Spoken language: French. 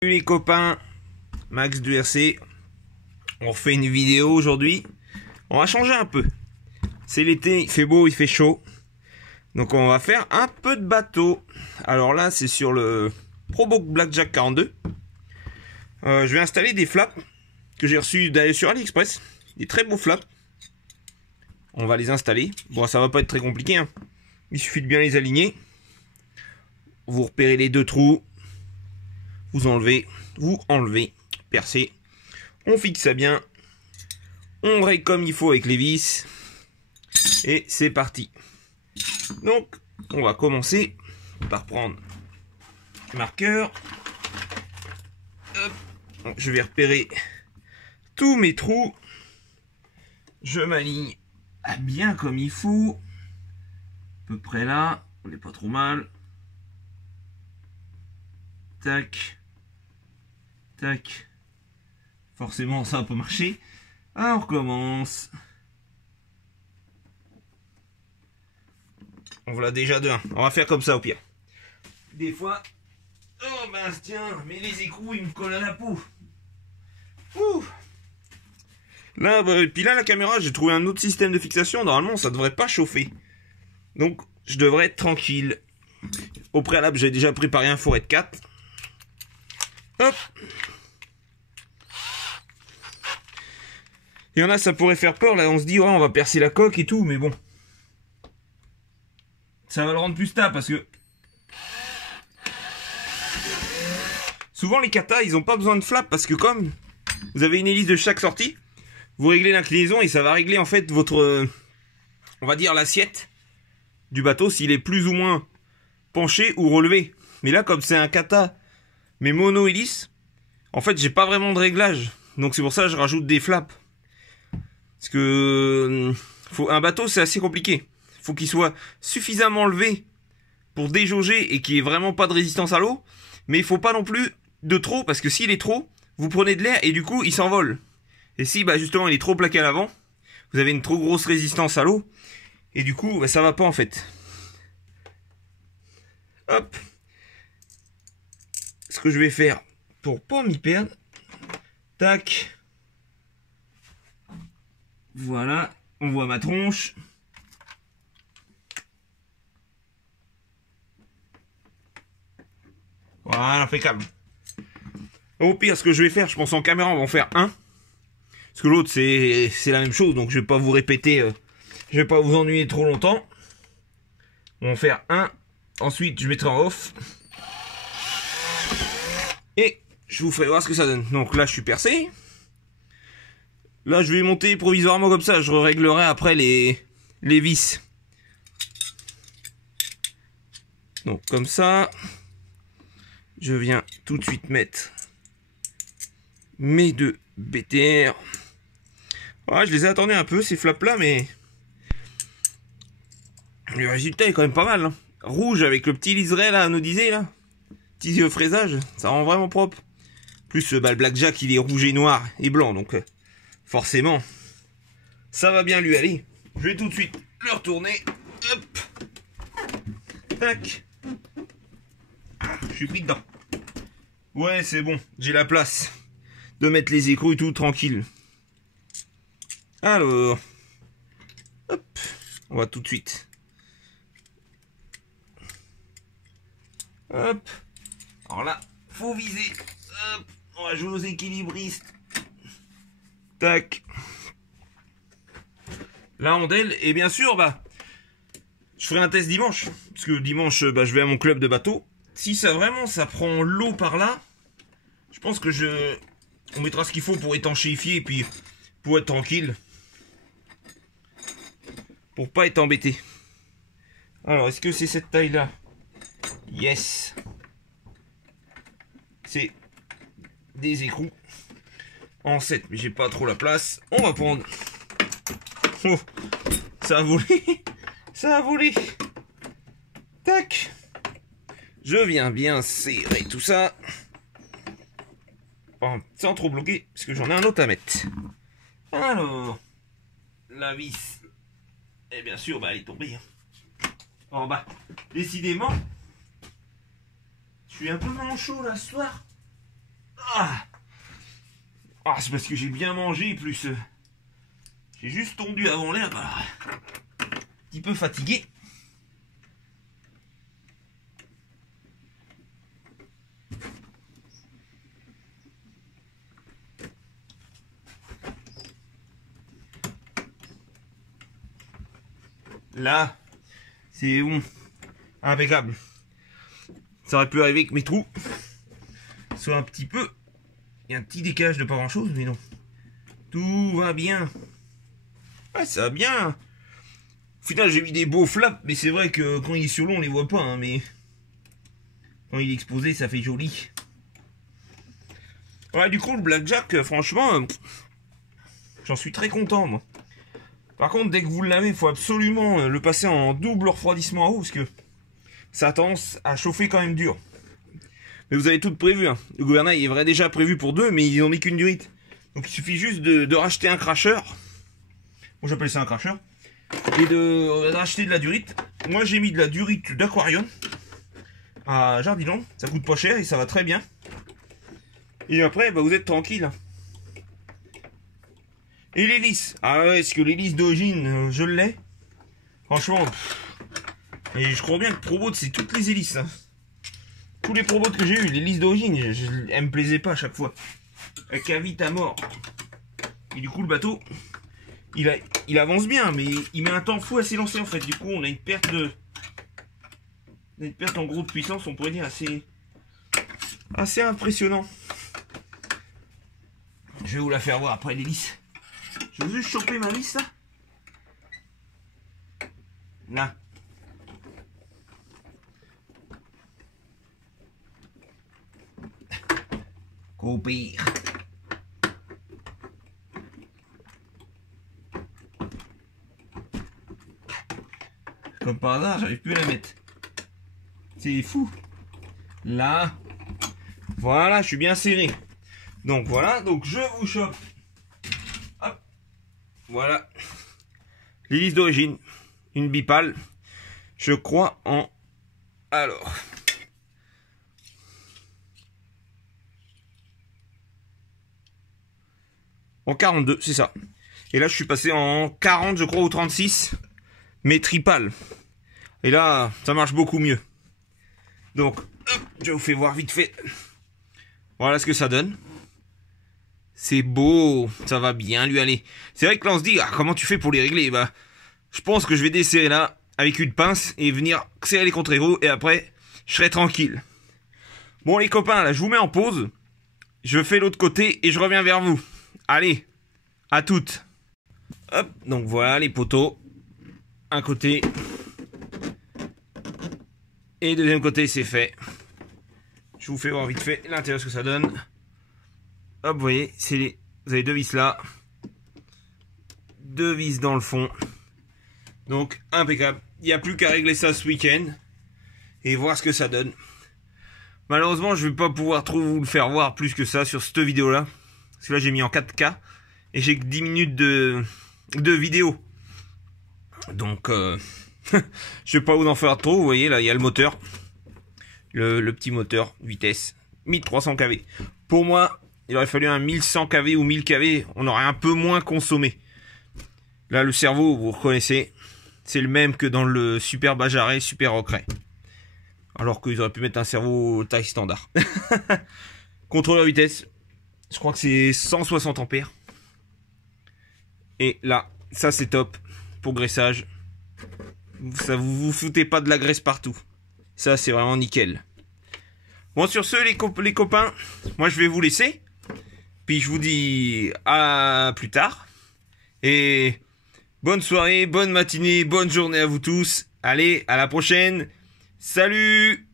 Salut les copains, Max du RC. On refait une vidéo aujourd'hui. On va changer un peu. C'est l'été, il fait beau, il fait chaud. Donc on va faire un peu de bateau. Alors là, c'est sur le ProBoat Blackjack 42. Je vais installer des flaps que j'ai reçus d'aller sur AliExpress. Des très beaux flaps. On va les installer. Bon, ça va pas être très compliqué, hein. Il suffit de bien les aligner. Vous repérez les deux trous. Vous enlevez, percez. On fixe ça bien. On règle comme il faut avec les vis. Et c'est parti. Donc, on va commencer par prendre le marqueur. Hop. Je vais repérer tous mes trous. Je m'aligne bien comme il faut. À peu près là. On n'est pas trop mal. Tac. Tac. Forcément, ça n'a pas marché. Alors, on recommence. On voilà déjà de 1. On va faire comme ça au pire. Des fois... Oh mince, tiens, mais les écrous, ils me collent à la peau. Ouh. Là, puis là, la caméra, j'ai trouvé un autre système de fixation. Normalement, ça devrait pas chauffer. Donc, je devrais être tranquille. Au préalable, j'ai déjà préparé un fourret de 4. Hop. Il y en a, ça pourrait faire peur. Là, on se dit, ouais, on va percer la coque et tout, mais bon. Ça va le rendre plus stable parce que... Souvent, les katas, ils n'ont pas besoin de flap parce que comme vous avez une hélice de chaque sortie, vous réglez l'inclinaison et ça va régler en fait votre... on va dire l'assiette du bateau s'il est plus ou moins penché ou relevé. Mais là, comme c'est un kata, mais mono-hélice, en fait, j'ai pas vraiment de réglage. Donc c'est pour ça que je rajoute des flaps. Parce que un bateau, c'est assez compliqué. Faut qu'il soit suffisamment levé pour déjauger et qu'il n'y ait vraiment pas de résistance à l'eau. Mais il faut pas non plus de trop, parce que s'il est trop, vous prenez de l'air et du coup, il s'envole. Et si, bah justement, il est trop plaqué à l'avant, vous avez une trop grosse résistance à l'eau. Et du coup, bah, ça va pas en fait. Hop. Ce que je vais faire pour pas m'y perdre. Tac. Voilà. On voit ma tronche. Voilà, impeccable. Au pire, ce que je vais faire, je pense en caméra, on va en faire un. Parce que l'autre, c'est la même chose. Donc, je vais pas vous répéter. Je vais pas vous ennuyer trop longtemps. On va en faire un. Ensuite, je mettrai en off. Et je vous ferai voir ce que ça donne. Donc là, je suis percé. Là, je vais monter provisoirement comme ça. Je réglerai après les vis. Donc, comme ça. Je viens tout de suite mettre mes deux BTR. Ouais, je les ai attendus un peu, ces flaps-là, mais... le résultat est quand même pas mal. Hein. Rouge avec le petit liseré, là, anodisé, là. Petit fraisage, ça rend vraiment propre. Plus, bah, le Blackjack, il est rouge et noir et blanc, donc... forcément, ça va bien lui aller. Je vais tout de suite le retourner. Hop. Tac. Je suis pris dedans. Ouais, c'est bon. J'ai la place de mettre les écrous et tout tranquille. Alors. Hop. On va tout de suite. Hop. Alors là, faut viser. Hop. On va jouer aux équilibristes. Tac. La rondelle. Et bien sûr, bah, je ferai un test dimanche. Parce que dimanche, bah, je vais à mon club de bateau. Si ça vraiment, ça prend l'eau par là, je pense que on mettra ce qu'il faut pour étanchéifier et puis pour être tranquille. Pour pas être embêté. Alors, est-ce que c'est cette taille-là? Yes. C'est des écrous en 7, mais j'ai pas trop la place. On va prendre... Oh, ça a volé. Ça a volé. Tac. Je viens bien serrer tout ça. Bon, sans trop bloquer, parce que j'en ai un autre à mettre. Alors, la vis. Et bien sûr, bah, elle est tombée. Hein. En bas. Décidément, je suis un peu manchot là ce soir. Ah, c'est parce que j'ai bien mangé, plus j'ai juste tondu avant l'heure. Un petit peu fatigué. Là, c'est bon. Impeccable. Ça aurait pu arriver que mes trous soient un petit peu... Il y a un petit décalage de pas grand chose, mais non. Tout va bien. Ouais, ça va bien. Au final, j'ai mis des beaux flaps, mais c'est vrai que quand il est sur l'eau, on les voit pas, hein, mais... Quand il est exposé, ça fait joli. Ouais, du coup, le blackjack, franchement, j'en suis très content, moi. Par contre, dès que vous le lavez, il faut absolument le passer en double refroidissement à eau, parce que ça a tendance à chauffer quand même dur. Mais vous avez tout prévu, hein. Le gouvernail est déjà prévu pour 2, mais ils n'ont mis qu'une durite. Donc il suffit juste de racheter un cracheur. Moi j'appelle ça un cracheur. Et de racheter de la durite. Moi j'ai mis de la durite d'aquarium à Jardiland. Ça coûte pas cher et ça va très bien. Et après, bah, vous êtes tranquille. Et l'hélice. Ah ouais, est-ce que l'hélice d'origine, je l'ai? Franchement. Et je crois bien que ProBoat, c'est toutes les hélices. Hein. Tous les ProBoat que j'ai eu, l'hélice d'origine, elle me plaisait pas à chaque fois. Elle cavite à mort. Et du coup, le bateau, il avance bien, mais il met un temps fou à s'élancer en fait. Du coup, on a une perte de... Une perte en gros de puissance, on pourrait dire, assez impressionnant. Je vais vous la faire voir après l'hélice. Je vais juste choper ma vis là. Là. Coupir. Comme par hasard, j'arrive plus à la mettre. C'est fou. Là. Voilà, je suis bien serré. Donc voilà, donc je vous chope. Hop. Voilà. L'hélice d'origine. Une bipale. Je crois en... Alors. En 42, c'est ça. Et là, je suis passé en 40, je crois, ou 36. Mais tripale. Et là, ça marche beaucoup mieux. Donc, hop, je vous fais voir vite fait. Voilà ce que ça donne. C'est beau, ça va bien lui aller. C'est vrai que là on se dit, ah, comment tu fais pour les régler? Bah, je pense que je vais desserrer là avec une pince et venir serrer les contre-héros et après, je serai tranquille. Bon les copains, là je vous mets en pause. Je fais l'autre côté et je reviens vers vous. Allez, à toutes. Hop, donc voilà les poteaux. Un côté. Et deuxième côté, c'est fait. Je vous fais voir vite fait l'intérieur ce que ça donne. Hop, vous voyez, vous avez 2 vis là. 2 vis dans le fond. Donc, impeccable. Il n'y a plus qu'à régler ça ce week-end. Et voir ce que ça donne. Malheureusement, je ne vais pas pouvoir trop vous le faire voir plus que ça sur cette vidéo-là. Parce que là, j'ai mis en 4K. Et j'ai que 10 minutes de vidéo. Donc, je ne vais pas vous en faire trop. Vous voyez, là, il y a le moteur. Le petit moteur, vitesse. 1300 kV. Pour moi... Il aurait fallu un 1100 kV ou 1000 kV, on aurait un peu moins consommé. Là, le cerveau, vous reconnaissez, c'est le même que dans le Super Bajaret, Super Rockray. Alors qu'ils auraient pu mettre un cerveau taille standard. Contrôleur vitesse, je crois que c'est 160 ampères. Et là, ça c'est top pour graissage. Ça vous foutez pas de la graisse partout. Ça, c'est vraiment nickel. Bon, sur ce, les copains, moi je vais vous laisser. Puis je vous dis à plus tard. Et bonne soirée, bonne matinée, bonne journée à vous tous. Allez, à la prochaine. Salut!